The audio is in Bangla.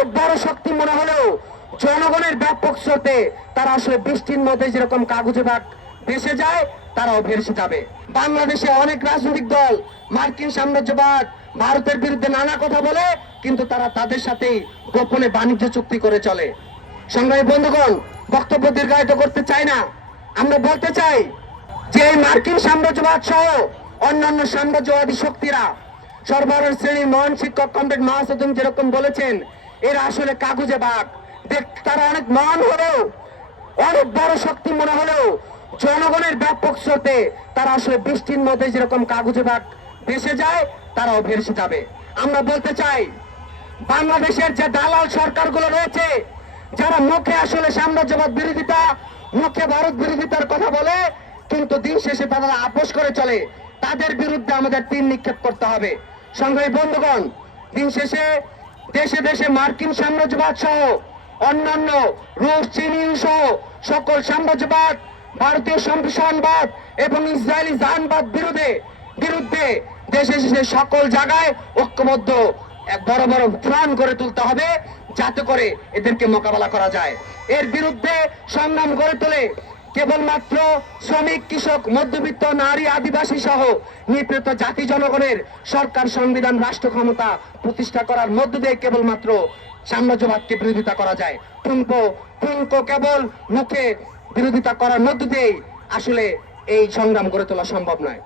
অনেক বড় শক্তি মনে হলেও জনগণের ব্যাপক স্রোতে তারা আসলে বৃষ্টির মধ্যে যেরকম কাগজে ভাগ ভেসে যায়, তারাও ভেসে যাবে। বাংলাদেশে অনেক রাজনৈতিক দল মার্কিন সাম্রাজ্যবাদ, ভারতের বিরুদ্ধে নানা কথা বলে, কিন্তু তারা তাদের সাথেই গোপনে বাণিজ্য চুক্তি করে চলে। সংগ্রামী বন্ধুগণ, বক্তব্য দীর্ঘায়িত করতে চাই না। আমরা বলতে চাই যে মার্কিন সাম্রাজ্যবাদ সহ অন্যান্য সাম্রাজ্যবাদী শক্তিরা, সর্বহারা শ্রেণীর মহান শিক্ষক কমরেড মাহাসুদ্দিন যেরকম বলেছেন, এরা আসলে কাগজে বাঘ। তারা অনেক মহান হলেও, অনেক বড় শক্তি মনে হলেও জনগণের ব্যাপক স্রোতে তারা আসলে বৃষ্টির মধ্যে যেরকম কাগজে ভাগ ভেসে যায়, তারাও ভেসে যাবে। আমরা বলতে চাই, বাংলাদেশের যে দালাল সরকারগুলো রয়েছে, যারা মুখে আসলে সাম্রাজ্যবাদ বিরোধিতা, মুখে ভারত বিরোধিতার কথা বলে, কিন্তু দিন শেষে তারা আপোষ করে চলে, তাদের বিরুদ্ধে আমাদের তীর নিক্ষেপ করতে হবে। সংগ্রামী বন্ধুগণ, দিন শেষে দেশে দেশে মার্কিন সাম্রাজ্যবাদ সহ অন্যান্য রুশ, চীন সহ সকল সাম্রাজ্যবাদ, ভারতীয় সম্প্রসারণবাদ এবং ইসরায়েলি জাহানবাদ বিরুদ্ধে দেশে দেশে সকল জায়গায় ঐক্যবদ্ধ এক বড় বড় ফ্রন্ট গড়ে তুলতে হবে, যাতে করে এদেরকে মোকাবেলা করা যায়। এর বিরুদ্ধে সংগ্রাম গড়ে তোলে কেবলমাত্র শ্রমিক, কৃষক, মধ্যবিত্ত, নারী, আদিবাসী সহ নিপীড়িত জাতি জনগণের সরকার, সংবিধান, রাষ্ট্র ক্ষমতা প্রতিষ্ঠা করার মধ্য দিয়ে কেবলমাত্র সাম্রাজ্যবাদকে বিরোধিতা করা যায়। ঠুনকো কেবল মুখে বিরোধিতা করার মধ্য দিয়েই আসলে এই সংগ্রাম গড়ে তোলা সম্ভব নয়।